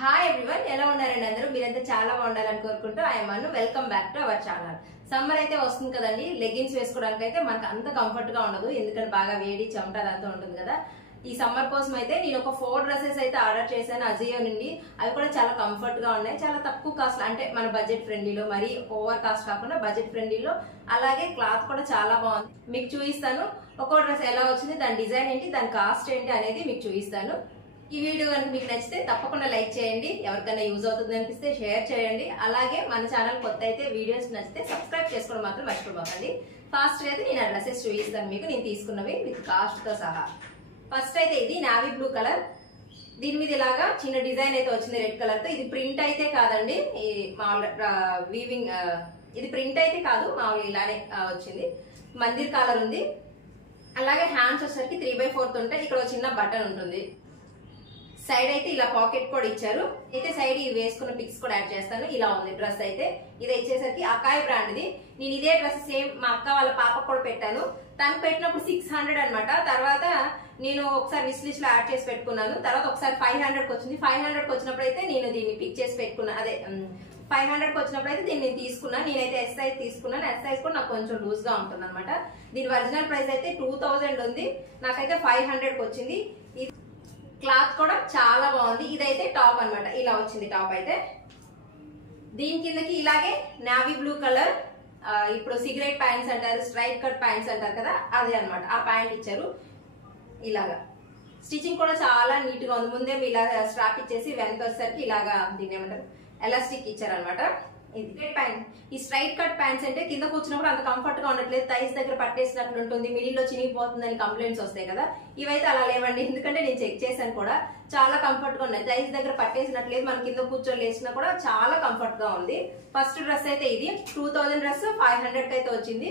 Hi everyone, ఎలా ఉన్నారండి అందరూ? మీరంతా చాలా బాగుండాలని కోరుకుంటూ I'm Anu. Welcome back to our channel. Summer అయితే వస్తుంది కదండి, లెగ్గిన్స్ వేసుకోవడానికి అయితే మనకు అంత కంఫర్ట్ గా ఉండదు, ఎందుకంటే బాగా వేడి చెమట అదంతా ఉంటుంది కదా. ఈ సమ్మర్ కోసం అయితే నేను ఒక 4 డ్రెస్సెస్ అయితే ఆర్డర్ చేశాను అజియో నుండి. అవి కూడా చాలా కంఫర్ట్ గా ఉన్నాయి, చాలా తక్కువ కాస్ట్, అంటే మన బడ్జెట్ ఫ్రెండ్లీలో, మరీ ఓవర్ కాస్ట్ కాకుండా బడ్జెట్ ఫ్రెండ్లీలో. అలాగే క్లాత్ కూడా చాలా బాగుంది. మీకు చూపిస్తాను ఒక్కో డ్రెస్ ఎలా వచ్చింది, దాని డిజైన్ ఏంటి, దాని కాస్ట్ ఏంటి అనేది మీకు చూపిస్తాను. ఈ వీడియో కనుక మీకు నచ్చితే తప్పకుండా లైక్ చేయండి, ఎవరికైనా యూజ్ అవుతుంది అనిపిస్తే షేర్ చేయండి. అలాగే మన ఛానల్ కొత్త అయితే వీడియోస్ నచ్చితే సబ్స్క్రైబ్ చేసుకోవడం మాత్రం మర్చిపోకండి. ఫాస్ట్ అయితే నేను ఆ డ్రెస్సెస్ చూపిస్తాను మీకు, నేను తీసుకున్నవి విత్ కాస్ట్ తో సహా. ఫస్ట్ అయితే ఇది నావీ బ్లూ కలర్, దీని మీద ఇలాగా చిన్న డిజైన్ అయితే వచ్చింది రెడ్ కలర్ తో. ఇది ప్రింట్ అయితే కాదండి, ఈ మామూలు వీవింగ్, ఇది ప్రింట్ అయితే కాదు, మామూలు ఇలానే వచ్చింది. మందిర్ కాలర్ ఉంది. అలాగే హ్యాండ్స్ వచ్చేసరికి 3/4 ఉంటాయి. ఇక్కడ చిన్న బటన్ ఉంటుంది. సైడ్ అయితే ఇలా పాకెట్ కూడా ఇచ్చారు. అయితే సైడ్ ఇవి వేసుకున్న పిక్స్ కూడా యాడ్ చేస్తాను. ఇలా ఉంది డ్రెస్ అయితే. ఇది వచ్చేసరికి అకాయ్ బ్రాండ్ ది. నేను ఇదే డ్రెస్ సేమ్ మా అక్క వాళ్ళ పాపకు కూడా పెట్టాను. తను పెట్టినప్పుడు 600 అనమాట. తర్వాత నేను ఒకసారి విష్ లిస్ట్ లో యాడ్ చేసి పెట్టుకున్నాను. తర్వాత ఒకసారి 500కి వచ్చింది. 500కి వచ్చినప్పుడు అయితే నేను దీన్ని పిక్ చేసి పెట్టుకున్నాను. అదే 500కి వచ్చినప్పుడు అయితే దీన్ని నేను తీసుకున్నాను. నేనైతే ఎస్ సైజ్ తీసుకున్నాను. ఎస్ సైజ్ కూడా నాకు కొంచెం లూజ్ గా ఉంటుంది అనమాట. దీని ఒరిజినల్ ప్రైస్ అయితే 2000 ఉంది, నాకైతే 500కి వచ్చింది. క్లాత్ కూడా చాలా బాగుంది. ఇదైతే టాప్ అన్నమాట, ఇలా వచ్చింది టాప్ అయితే. దీని కిందకి ఇలాగే నావీ బ్లూ కలర్, ఇప్పుడు సిగరెట్ ప్యాంట్స్ అంటారు, స్ట్రైట్ కట్ ప్యాంట్స్ అంటారు కదా, అదే అనమాట. ఆ ప్యాంట్ ఇచ్చారు. ఇలాగా స్టిచ్చింగ్ కూడా చాలా నీట్ గా ఉంది. ముందే ఇలా స్ట్రాప్ ఇచ్చేసి వెనక వచ్చేసరికి ఇలాగా దీన్ని ఏమంటారు, ఎలాస్టిక్ ఇచ్చారనమాట. ఇది ప్యాంట్. ఈ స్ట్రైట్ కట్ ప్యాంట్స్ అంటే కింద కూర్చున్నప్పుడు అంత కంఫర్ట్ గా ఉండట్లేదు, థైస్ దగ్గర పట్టేసినట్లు ఉంటుంది, మిడిల్ లో చినిగిపోతుందని కంప్లైంట్స్ వస్తాయి కదా. ఇవైతే అలా లేవండి, ఎందుకంటే నేను చెక్ చేశాను కూడా, చాలా కంఫర్ట్ గా ఉన్నాయి. థైస్ దగ్గర పట్టేసినట్లేదు, మన కింద కూర్చొని లేచినా కూడా చాలా కంఫర్ట్ గా ఉంది. ఫస్ట్ డ్రెస్ అయితే ఇది 2000 డ్రెస్ 500కి అయితే వచ్చింది.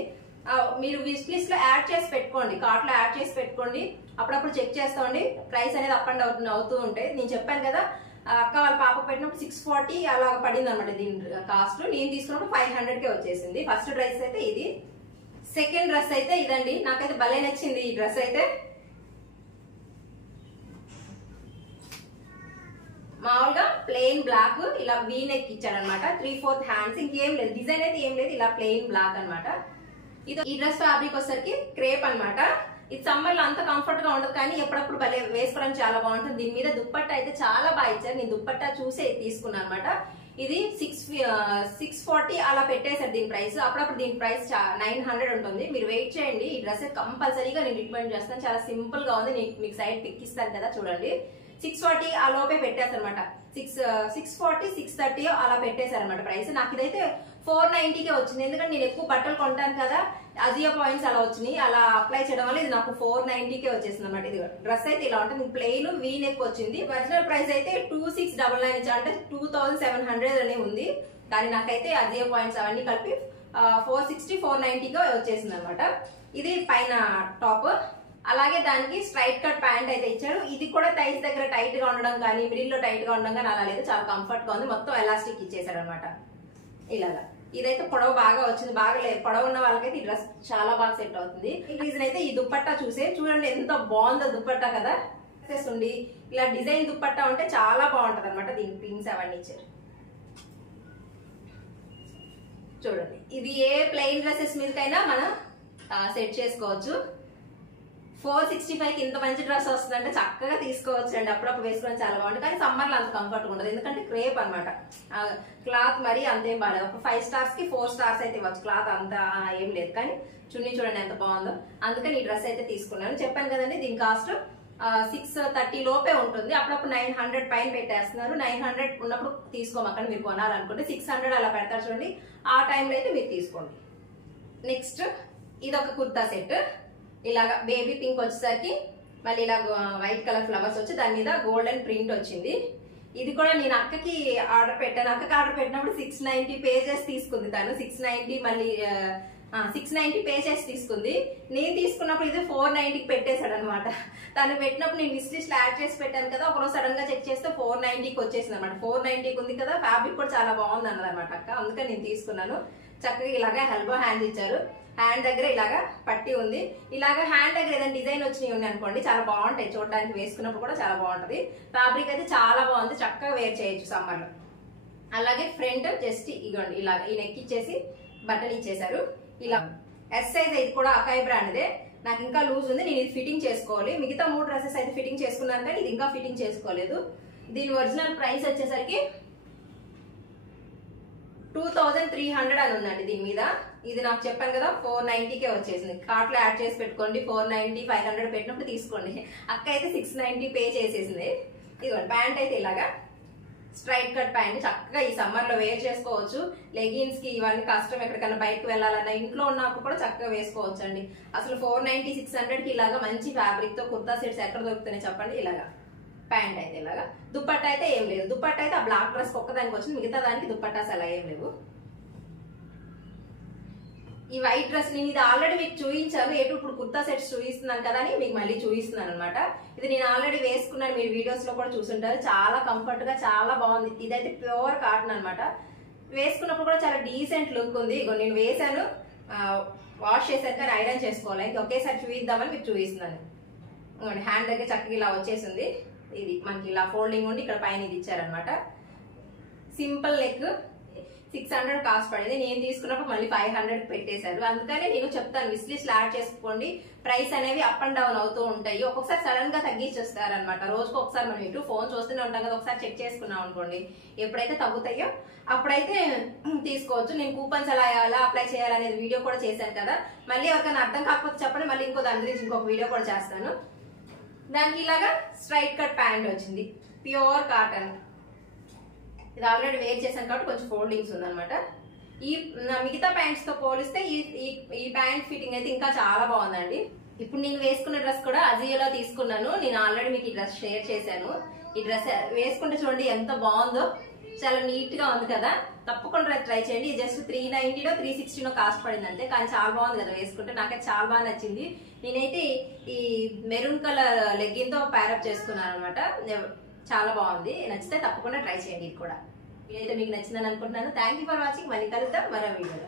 మీరు విష్ లిస్ట్ లో యాడ్ చేసి పెట్టుకోండి, కార్ట్ లో యాడ్ చేసి పెట్టుకోండి. అప్పుడప్పుడు చెక్ చేస్తామండి, ప్రైస్ అనేది అప్ అండ్ అవుతూ ఉంటాయి. నేను చెప్పాను కదా, అక్క వాళ్ళ పాపకు పెట్టినప్పుడు 640 అలా పడింది అనమాట దీని కాస్ట్. నేను తీసుకున్నప్పుడు 500కే వచ్చేసింది. ఫస్ట్ డ్రెస్ అయితే ఇది. సెకండ్ డ్రెస్ అయితే ఇదండి, నాకైతే భలే నచ్చింది ఈ డ్రెస్ అయితే. మామూలుగా ప్లెయిన్ బ్లాక్, ఇలా వీ నెక్ ఇచ్చాడనమాట. 3/4 హ్యాండ్స్, ఇంకేం లేదు, డిజైన్ అయితే ఏం లేదు, ఇలా ప్లెయిన్ బ్లాక్ అనమాట. ఇది ఈ డ్రెస్ ఫ్యాబ్రిక్ వచ్చేసరికి క్రేప్ అనమాట. ఇది సమ్మర్ లో అంత కంఫర్ట్ గా ఉండదు, కానీ ఎప్పుడప్పుడు భలే వేసుకోవడానికి చాలా బాగుంటుంది. దీని మీద దుప్పట్టా అయితే చాలా బాగా ఇచ్చారు. నేను దుప్పట్టా చూసే తీసుకున్నాను అనమాట. ఇది 640 అలా పెట్టేశారు దీని ప్రైస్. అప్పుడప్పుడు దీని ప్రైస్ 900 ఉంటుంది. మీరు వెయిట్ చేయండి, ఈ డ్రెస్ కంపల్సరీగా నేను రికమెండ్ చేస్తాను. చాలా సింపుల్ గా ఉంది. మీకు సైడ్ పిక్ ఇస్తాను కదా, చూడండి. 640 ఆ లోపే పెట్టేస్తారు అనమాట. 640 630 అలా పెట్టేశారు అనమాట ప్రైస్. నాకు ఇదైతే 490కే వచ్చింది, ఎందుకంటే నేను ఎక్కువ బట్టలు కొంటాను కదా, అజియో పాయింట్స్ అలా వచ్చినాయి. అలా అప్లై చేయడం వల్ల ఇది నాకు 490కే వచ్చేసింది అనమాట. ఇది డ్రెస్ అయితే ఇలా ఉంటుంది, ప్లెయిన్ వీ నెక్ వచ్చింది. ఒరిజినల్ ప్రైస్ అయితే 2699, అంటే 2700 అనే ఉంది. కానీ నాకైతే అజియో పాయింట్స్ అవన్నీ కలిపి 460 490గా వచ్చేసింది అనమాట. ఇది పైన టాప్. అలాగే దానికి స్ట్రైట్ కట్ ప్యాంట్ అయితే ఇచ్చాడు. ఇది కూడా థైస్ దగ్గర టైట్ గా ఉండడం కానీ, మిడిల్ లో టైట్ గా ఉండడం కానీ అలా లేదు, చాలా కంఫర్ట్ గా ఉంది. మొత్తం ఎలాస్టిక్ ఇచ్చేసాడు అనమాట. ఇలాగా ఇదైతే పొడవు బాగా వచ్చింది. బాగా లేదు, పొడవు ఉన్న వాళ్ళకైతే ఈ డ్రెస్ చాలా బాగా సెట్ అవుతుంది. ఈ రీజన్ అయితే ఈ దుప్పట్టా చూడండి ఎంత బాగుందో దుప్పట్టా కదా. ఉండి ఇలా డిజైన్ దుప్పట్టా ఉంటే చాలా బాగుంటది అనమాట. దీనికి పిన్స్ అవన్నీ ఇచ్చారు. చూడండి, ఇది ఏ ప్లెయిన్ డ్రెస్సెస్ మీదకైనా మనం సెట్ చేసుకోవచ్చు. 465కి ఇంత మంచి డ్రెస్ వస్తుందంటే చక్కగా తీసుకోవచ్చు అండి. అప్పుడప్పుడు వేసుకొని చాలా బాగుంటుంది, కానీ సమ్మర్ లో అంత కంఫర్ట్ ఉండదు, ఎందుకంటే క్రేప్ అనమాట. క్లాత్ మరి అంతేం బాగాలేదు. ఒక 5 స్టార్స్ కి 4 స్టార్స్ అయితే ఇవ్వచ్చు. క్లాత్ అంత ఏం లేదు, కానీ చున్నీ చూడండి ఎంత బాగుందో. అందుకని ఈ డ్రెస్ అయితే తీసుకున్నాను. చెప్పాను కదండి, దీని కాస్ట్ 630 లోపే ఉంటుంది. అప్పుడప్పుడు 900 పైన పెట్టేస్తున్నారు. 900 ఉన్నప్పుడు తీసుకోమక్కడ, మీరు కొనాలనుకుంటే 600 అలా పెడతారు చూడండి, ఆ టైంలో అయితే మీరు తీసుకోండి. నెక్స్ట్ ఇదొక కుర్తా సెట్. ఇలాగా బేబీ పింక్ వచ్చేసరికి మళ్ళీ ఇలా వైట్ కలర్ ఫ్లవర్స్ వచ్చి దాని మీద గోల్డెన్ ప్రింట్ వచ్చింది. ఇది కూడా నేను అక్కకి ఆర్డర్ పెట్టాను. అక్కకి ఆర్డర్ పెట్టినప్పుడు 690 పేజెస్ తీసుకుంది తను. 690 మళ్ళీ 690 పేజెస్ తీసుకుంది. నేను తీసుకున్నప్పుడు ఇది 490కి పెట్టేశాడు అనమాట. తను పెట్టినప్పుడు నేను విష్ లిస్ట్ యాడ్ చేసి పెట్టాను కదా, ఒకరోజు సడన్ గా చెక్ చేస్తే 490కి వచ్చేసింది అనమాట. 490కి ఉంది కదా, ఫ్యాబ్రిక్ కూడా చాలా బాగుంది అన్నది అనమాట అక్క. అందుకని నేను తీసుకున్నాను. చక్కగా ఇలాగా ఎల్బో హ్యాండ్స్ ఇచ్చారు. హ్యాండ్ దగ్గర ఇలాగా పట్టి ఉంది. ఇలాగా హ్యాండ్ దగ్గర ఏదైనా డిజైన్ వచ్చినవి ఉన్నాయి అనుకోండి చాలా బాగుంటాయి, చూడడానికి వేసుకున్నప్పుడు కూడా చాలా బాగుంటది. ఫ్యాబ్రిక్ అయితే చాలా బాగుంది, చక్కగా వేర్ చేయొచ్చు సమ్మర్ లో. అలాగే ఫ్రంట్ జస్ట్ ఇగోండి ఇలాగ ఈ నెక్ ఇచ్చేసి బటన్ ఇచ్చేసారు. ఇలా ఎస్ సైజ్ ఇది కూడా అకాయ్ బ్రాండ్దే. నాకు ఇంకా లూజ్ ఉంది, నేను ఇది ఫిట్టింగ్ చేసుకోవాలి. మిగతా 3 డ్రెస్సెస్ అయితే ఫిట్టింగ్ చేసుకున్నాను కానీ ఇది ఇంకా ఫిట్టింగ్ చేసుకోలేదు. దీని ఒరిజినల్ ప్రైస్ వచ్చేసరికి 2300 అని ఉందండి దీని మీద. ఇది నాకు చెప్పాను కదా 490కే వచ్చేసింది. కార్ట్ లో యాడ్ చేసి పెట్టుకోండి, 490 500 పెట్టినప్పుడు తీసుకోండి. అక్క అయితే 690 పే చేసేసింది. ఇదిగోండి ప్యాంట్ అయితే ఇలాగా స్ట్రైట్ కట్ ప్యాంట్, చక్కగా ఈ సమ్మర్ లో వేర్ చేసుకోవచ్చు. లెగిన్స్ కి ఇవన్నీ కష్టం, ఎక్కడికైనా బయటకు వెళ్ళాలన్నా ఇంట్లో ఉన్నప్పుడు కూడా చక్కగా వేసుకోవచ్చు అండి. అసలు 490 600 కి ఇలాగా మంచి ఫ్యాబ్రిక్ తో కుర్తా సెట్స్ ఎక్కడ దొరుకుతున్నాయి చెప్పండి. ఇలాగా ప్యాంట్ అయితే ఇలాగా, దుప్పట్టా అయితే ఏం లేదు. దుప్పట్టా అయితే ఆ బ్లాక్ డ్రెస్ ఒక్కదానికి వచ్చింది, మిగతా దానికి దుప్పట్టాస్ అలా ఏం లేవు. ఈ వైట్ డ్రెస్ నేను ఇది ఆల్రెడీ మీకు చూపించాను, ఇప్పుడు కుర్తా సెట్స్ చూపిస్తున్నాను కదా అని మీకు మళ్ళీ చూపిస్తున్నాను అనమాట. ఇది నేను ఆల్రెడీ వేసుకున్నాను, మీరు వీడియోస్ లో కూడా చూసుంటారు. చాలా కంఫర్ట్ గా చాలా బాగుంది. ఇదైతే ప్యూర్ కాటన్ అనమాట. వేసుకున్నప్పుడు కూడా చాలా డీసెంట్ లుక్ ఉంది. ఇగో నేను వేసాను, వాష్ చేశాక ఐరన్ చేసుకోవాలి. ఇంకా ఒకేసారి చూపిద్దామని మీకు చూపిస్తున్నాను. హ్యాండ్ దగ్గర చక్కగా ఇలా వచ్చేసింది. ఇది మనకి ఇలా ఫోల్డింగ్ ఉండి ఇక్కడ పైన ఇది ఇచ్చారనమాట. సింపుల్ నెక్, 600 కాస్ట్ పడింది. నేను తీసుకున్నప్పుడు మళ్ళీ 500 పెట్టేశారు. అందుకని నేను చెప్తాను విష్ లిస్ట్ యాడ్ చేసుకోండి. ప్రైస్ అనేవి అప్ అండ్ డౌన్ అవుతూ ఉంటాయి. ఒక్కొక్కసారి సడన్ గా తగ్గించేస్తారు అనమాట. రోజుకు ఒకసారి మనం ఇటు ఫోన్ చూస్తూనే ఉంటాం కదా, ఒకసారి చెక్ చేసుకున్నాం అనుకోండి, ఎప్పుడైతే తగ్గుతాయో అప్పుడైతే తీసుకోవచ్చు. నేను కూపన్స్ ఎలా అప్లై చేయాలనేది వీడియో కూడా చేశాను కదా. మళ్ళీ ఎవరికైనా అర్థం కాకపోతే చెప్పండి, మళ్ళీ దాని గురించి ఇంకొక వీడియో కూడా చేస్తాను. దానికి ఇలాగా స్ట్రైట్ కట్ ప్యాంట్ వచ్చింది, ప్యూర్ కాటన్. ఇది ఆల్రెడీ వేర్ చేశాను కాబట్టి కొంచెం ఫోల్డింగ్స్ ఉందన్నమాట. ఈ మిగతా ప్యాంట్స్ తో పోలిస్తే ఈ ప్యాంట్ ఫిట్టింగ్ అయితే ఇంకా చాలా బాగుందండి. ఇప్పుడు నేను వేసుకున్న డ్రెస్ కూడా అజియోలో తీసుకున్నాను. నేను ఆల్రెడీ మీకు ఈ డ్రెస్ షేర్ చేశాను. ఈ డ్రెస్ వేసుకుంటే చూడండి ఎంత బాగుందో, చాలా నీట్ గా ఉంది కదా. తప్పకుండా ట్రై చేయండి. జస్ట్ 390 360 కాస్ట్ పడింది అంతే, కానీ చాలా బాగుంది కదా వేసుకుంటే. నాకైతే చాలా బాగా నచ్చింది. నేనైతే ఈ మెరూన్ కలర్ లెగ్గిన్ తో ప్యారప్ చేసుకున్నాను అనమాట. చాలా బాగుంది. నచ్చితే తప్పకుండా ట్రై చేయండి ఇది కూడా. ఇదైతే మీకు నచ్చిందని అనుకుంటున్నాను. Thank you for watching. మళ్ళీ కలుద్దాం మరో వీడియోలో.